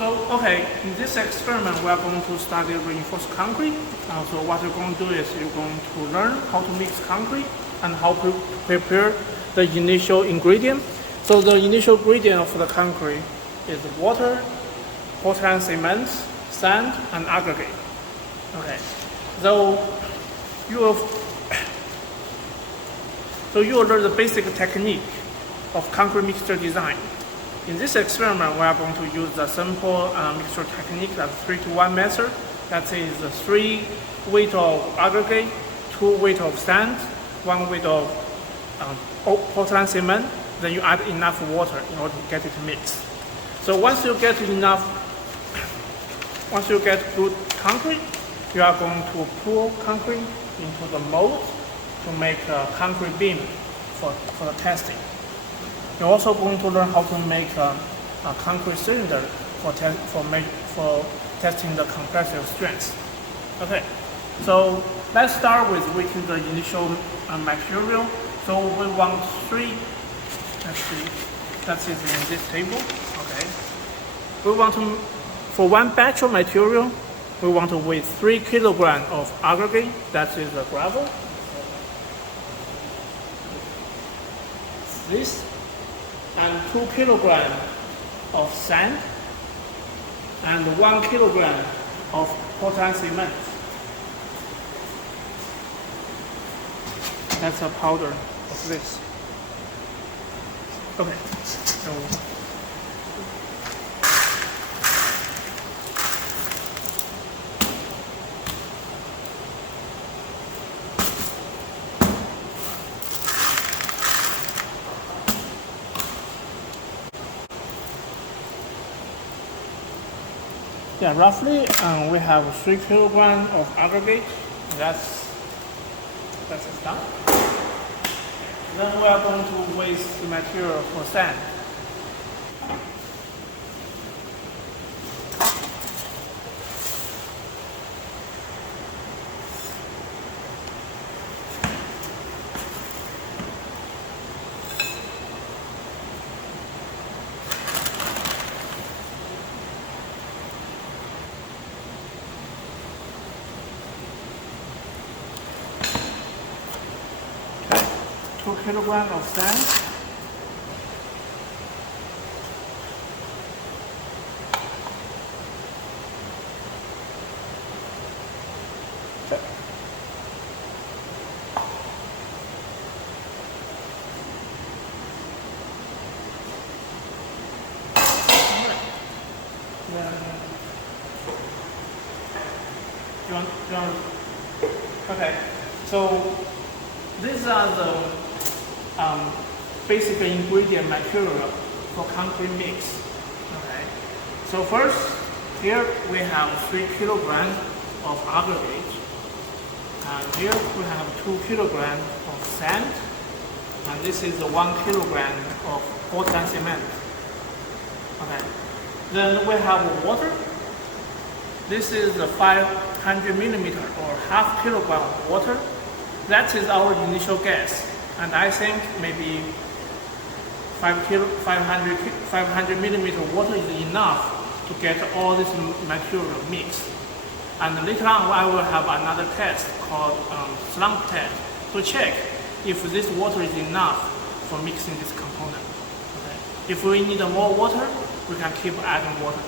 Okay, in this experiment, we are going to study reinforced concrete. So what you're going to do is you're going to learn how to mix concrete and how to prepare the initial ingredient. So the initial ingredient of the concrete is water, Portland cement, sand, and aggregate. Okay, so you will learn the basic technique of concrete mixture design. In this experiment, we are going to use the simple mixture technique, that's 3-to-1 method. That is 3 weight of aggregate, 2 weight of sand, 1 weight of Portland cement. Then you add enough water in order to get it mixed. So once you get good concrete, you are going to pour concrete into the mold to make a concrete beam for the testing. You're also going to learn how to make a concrete cylinder for testing the compressive strength. Okay, so let's start with which is the initial material. So we want 3. Let's see, that is in this table. Okay, we want to, for one batch of material, we want to weigh 3 kilograms of aggregate. That is the gravel. This. And 2 kilograms of sand and 1 kilogram of Portland cement. That's a powder of this. Okay, so yeah, roughly we have 3 kilograms of aggregate. That's it done. Then we are going to waste the material for sand. Okay, 2 kilograms of sand. Okay. Okay, so these are the basic ingredient material for concrete mix. Okay, so first, here we have 3 kilograms of aggregate, and here we have 2 kilograms of sand, and this is 1 kilogram of Portland cement. Okay, then we have water. This is a 500 millimeter or half kilogram of water. That is our initial guess, and I think maybe 500 millimeter water is enough to get all this material mixed. And later on, I will have another test called slump test to check if this water is enough for mixing this component. Okay. If we need more water, we can keep adding water.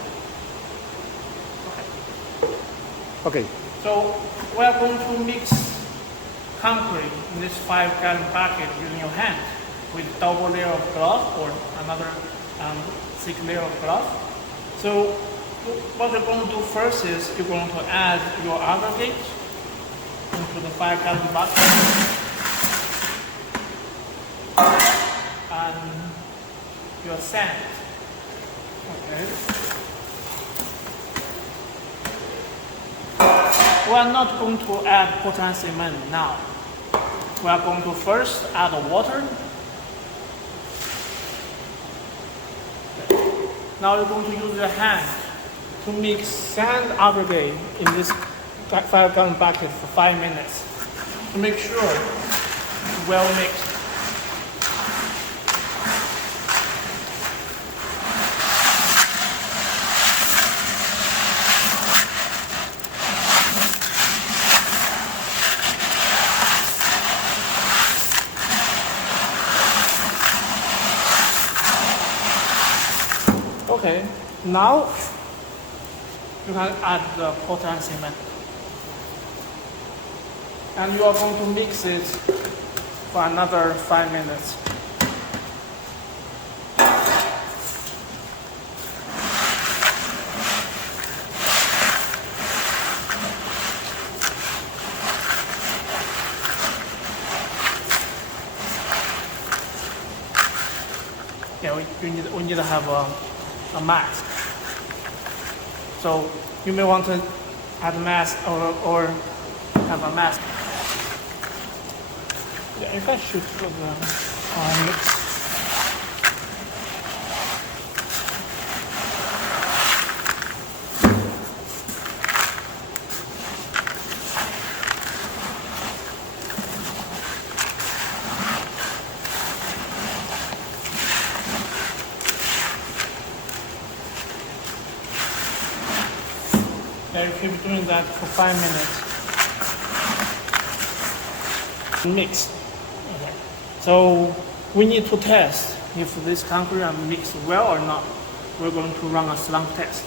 Okay, so we are going to mix concrete in this 5-gallon bucket using your hand with double layer of glove or another thick layer of glove. So what you're going to do first is you're going to add your aggregate into the 5-gallon bucket and your sand. Okay. We are not going to add Portland cement now. We are going to first add water. Now you're going to use your hand to mix sand aggregate in this 5-gallon bucket for 5 minutes to make sure it's well mixed. Okay, now you can add the Mortar and cement. And you are going to mix it for another 5 minutes. Yeah, we need to have a mat. So you may want to add a mask or have a mask. Yeah, if I should put the mix. Yeah, you keep doing that for 5 minutes. Mix. Okay. So we need to test if this concrete are mixed well or not. We're going to run a slump test.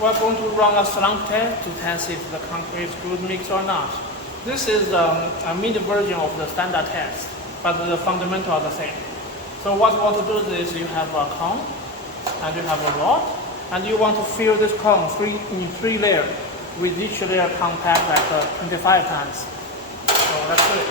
We're going to run a slump test to test if the concrete is good mix or not. This is a mini version of the standard test, but the fundamentals are the same. So what you want to do is you have a cone and you have a rod, and you want to fill this cone in 3 layers, with each layer compact like 25 times. So let's do it.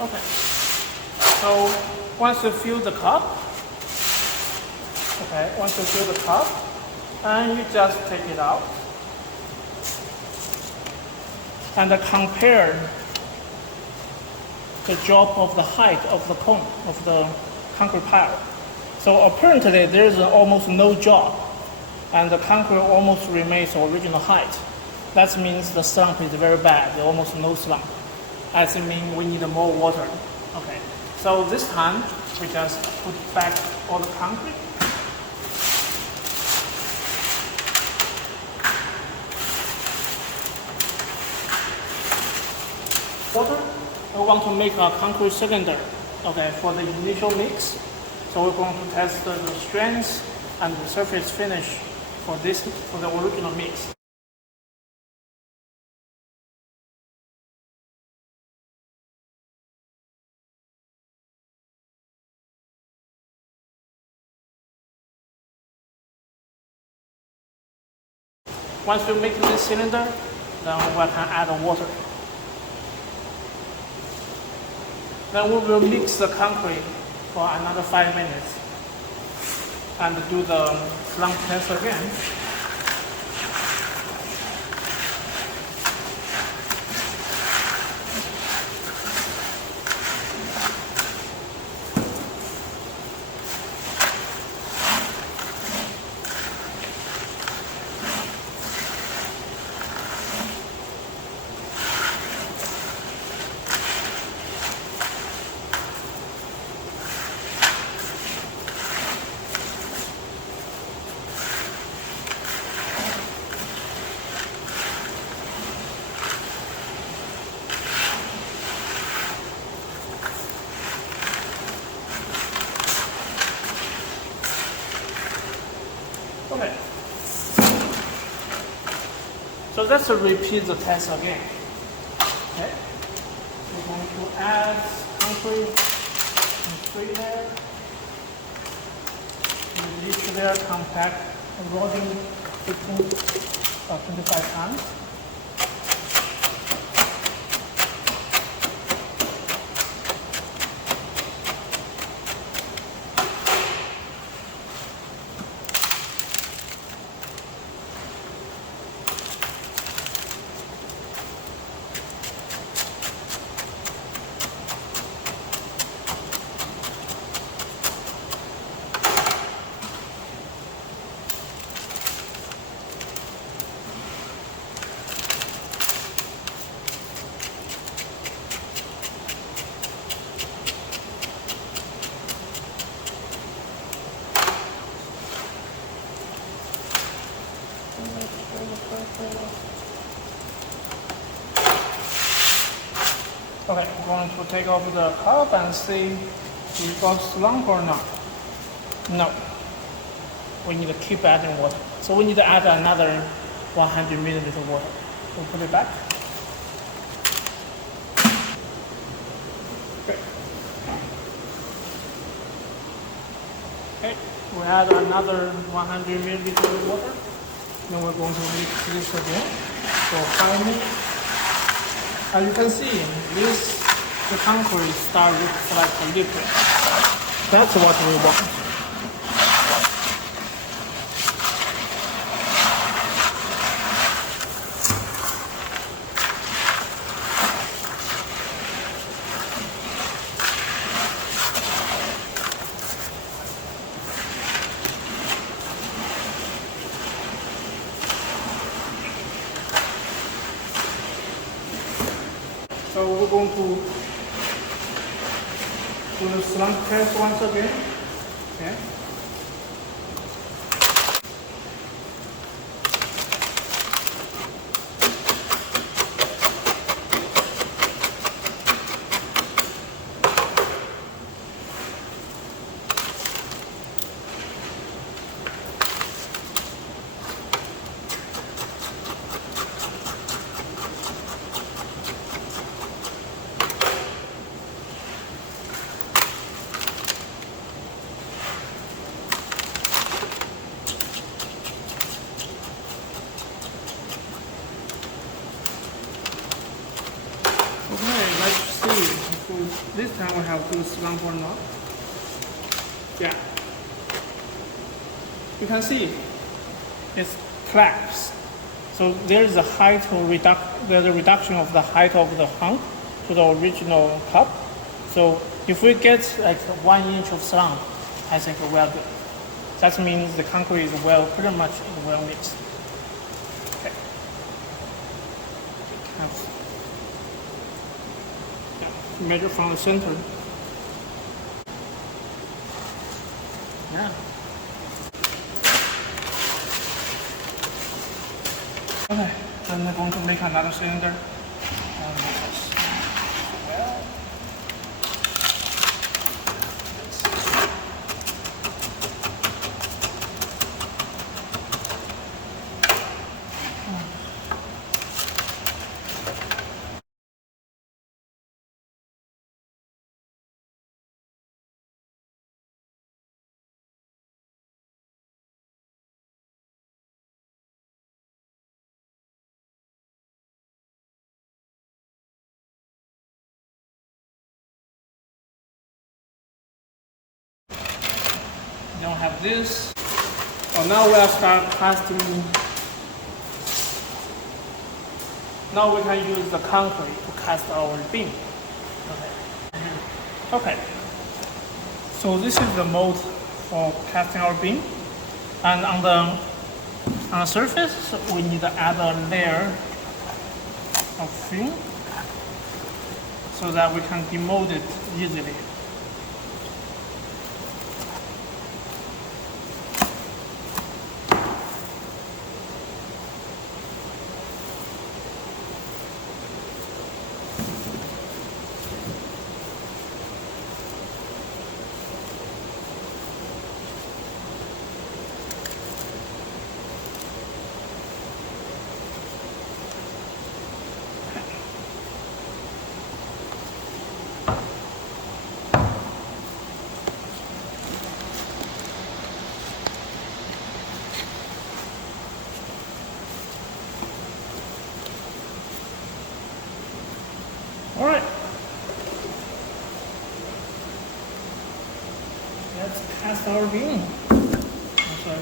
Okay, so once you fill the cup, and you just take it out and compare the drop of the height of the cone of the concrete pile. So apparently there is almost no drop, and the concrete almost remains original height. That means the slump is very bad, there almost no slump. That means we need more water. Okay, so this time we just put back all the concrete. Water, we want to make a concrete cylinder, okay, for the initial mix. So we're going to test the strength and the surface finish for the original mix. Once we make this cylinder, then we can add water. Then we will mix the concrete for another 5 minutes and do the slump test again. let's repeat the test again. Okay. We're going to add concrete in 3 layers. Each layer compact, rolling 15 or 25 times. Okay, I'm going to take off the cup and see if it goes slump or not. No. We need to keep adding water. So we need to add another 100 milliliter water. We'll put it back. Okay. Okay, we add another 100 milliliter water. Then we're going to mix this again for 5 minutes. As you can see, the concrete starts looks like a liquid. That's what we want. So we're going to do the slump test once again. Okay. Okay, let's see if this time we have good slump or not. Yeah. You can see it's collapsed. So there's a there's a reduction of the height of the hunk to the original cup. So if we get like 1 inch of slump, I think we are good. That means the concrete is pretty much well mixed. Okay. Measure from the center. Yeah. Okay, then we're going to make another cylinder. Don't have this. So now we'll start casting. Now we can use the concrete to cast our beam. Okay. So this is the mold for casting our beam, and on the surface we need to add a layer of film so that we can demold it easily. let's cast our beam. Okay.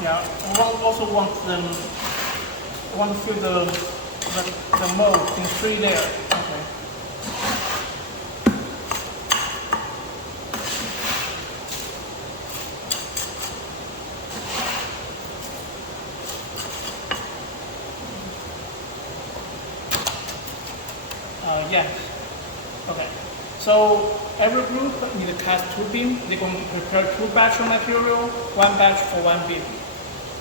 Yeah, I also want to fill the mold in 3 layers. Okay. Yes. Okay. So every group need to cast 2 beams. They're going to prepare 2 batch of material, 1 batch for 1 beam.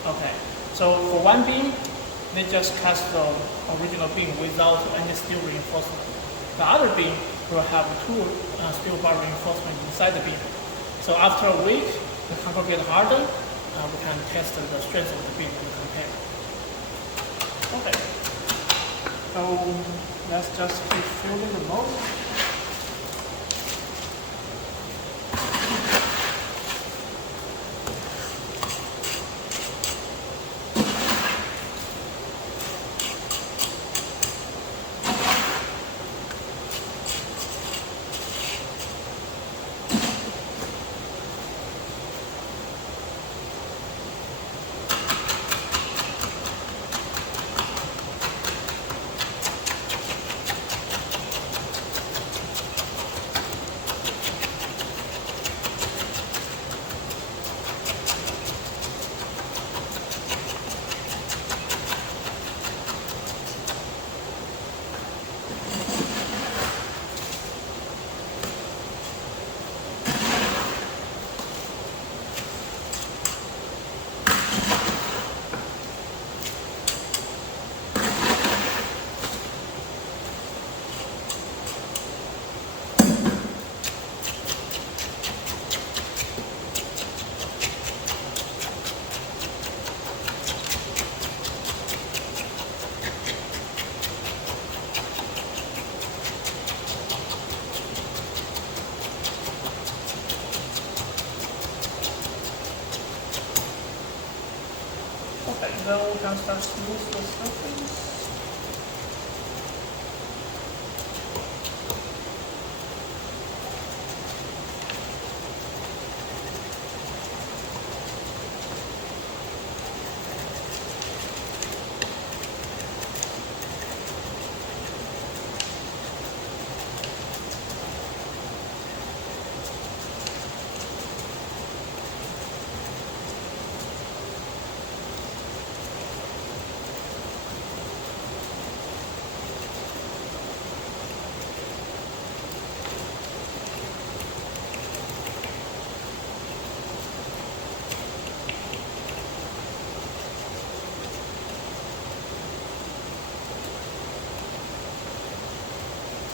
Okay. So for 1 beam, they just cast the original beam without any steel reinforcement. The other beam will have 2 steel bar reinforcement inside the beam. So after a week, the concrete gets hardened. We can test the strength of the beam and compare. Okay. So let's just keep filling the mold. Okay, then we can start smooth the surface.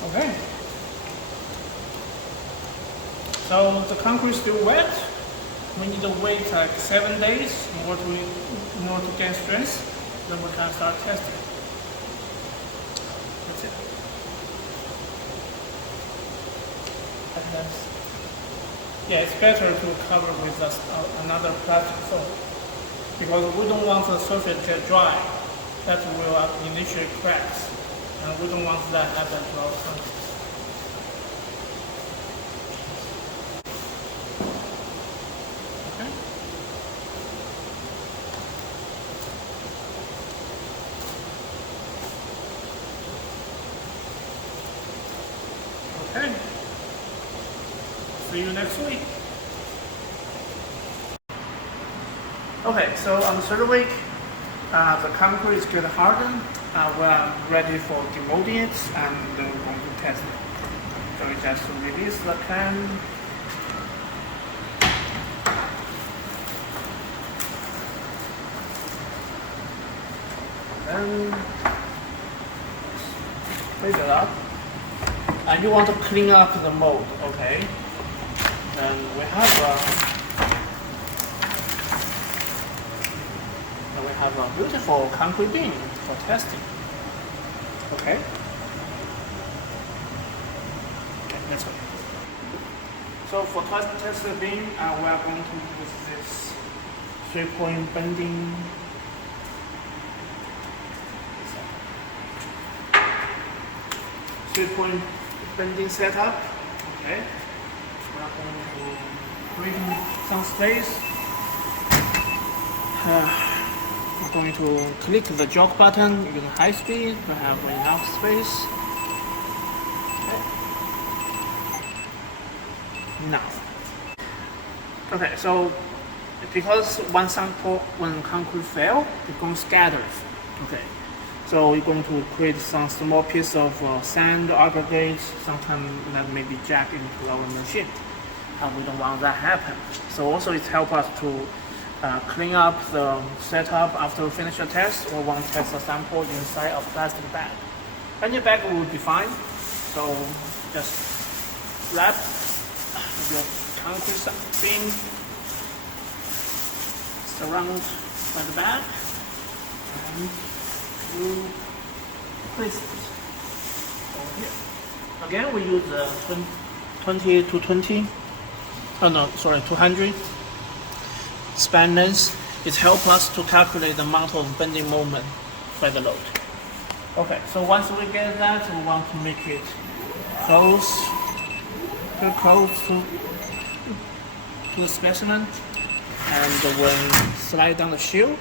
Okay. So the concrete is still wet. We need to wait like 7 days in order to gain strength. Then we can start testing. That's it. Yeah, it's better to cover with another plastic foam because we don't want the surface to get dry. That will initiate cracks, and we don't want that to happen to our concrete. Okay. See you next week. Okay, so on the 3rd week, the concrete is good hardened. We're ready for demolding it and we're going to test it. So we just release the can. Then clean it up. And you want to clean up the mold, okay? Then we have a beautiful concrete beam for testing. Okay? Okay, let's go. So for test the beam, we are going to use this 3-point bending. 3-point bending setup. Okay. We are going to create some space. We're going to click the jog button using high speed to have enough space. Okay. Now. Okay, so because one sample, when concrete fail, it goes scatters. Okay. So you're going to create some small piece of sand, aggregate, sometimes that may be jacked into our machine. And we don't want that happen. So also it helps us to clean up the setup after we finish the test, or want to test a sample inside a plastic bag. Any bag will be fine. So just wrap your concrete beam, surround by the bag, and you place it over here. Again, we use 20 to 20. Oh no, sorry, 200 span length. It helps us to calculate the amount of bending moment by the load. Okay, so once we get that, we want to make it close to the specimen. And when slide down the shield,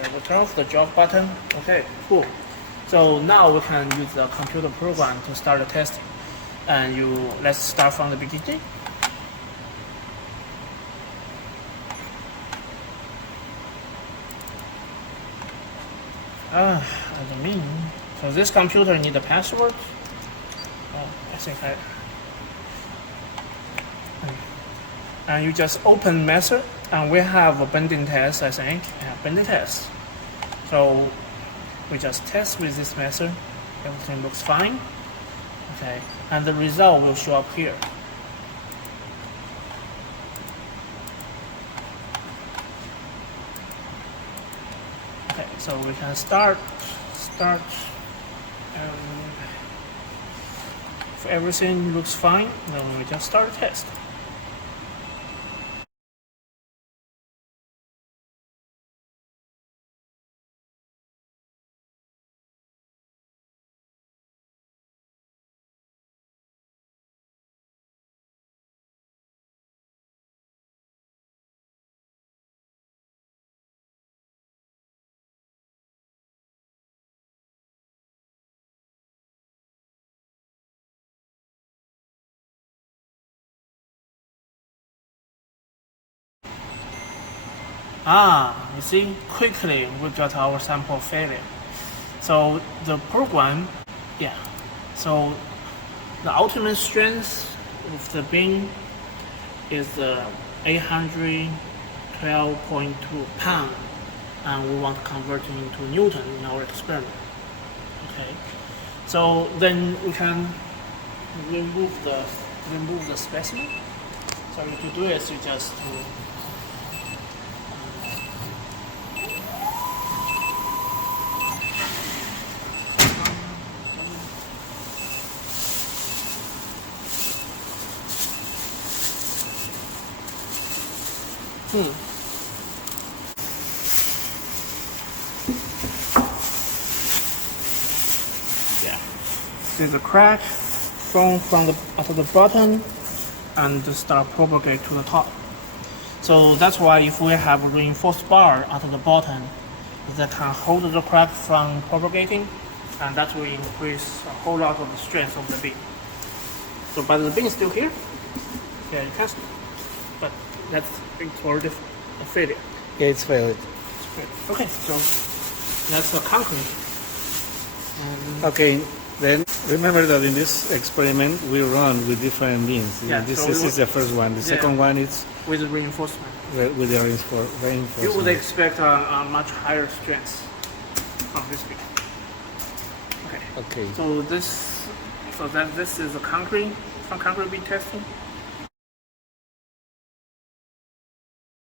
and we turn off the jog button. Okay, cool. So now we can use the computer program to start the testing. And let's start from the beginning. I don't mean. So this computer need a password. Oh, I think and you just open method, and we have a bending test, I think. Yeah, bending test. So we just test with this method. Everything looks fine. Okay, and the result will show up here. Okay, so we can start, and if everything looks fine, then we just start the test. You see, quickly we got our sample failure. So the program, yeah. So the ultimate strength of the beam is 812.2 pounds, and we want to convert it into Newton in our experiment. Okay. So then we can remove the specimen. So to do it, you just yeah. There's a crack from the bottom and start propagate to the top. So that's why if we have a reinforced bar at the bottom, that can hold the crack from propagating, and that will increase a whole lot of the strength of the beam. So, but the beam is still here. Yeah, you can see. But that's already a failure. Yeah, it's failed. Okay, so that's a concrete. Okay, then remember that in this experiment we run with different beams. Yeah, this so is the first one. The second one is with the reinforcement. With the reinforcement. You would expect a much higher strength from this beam. Okay. Okay. So this is a concrete beam testing.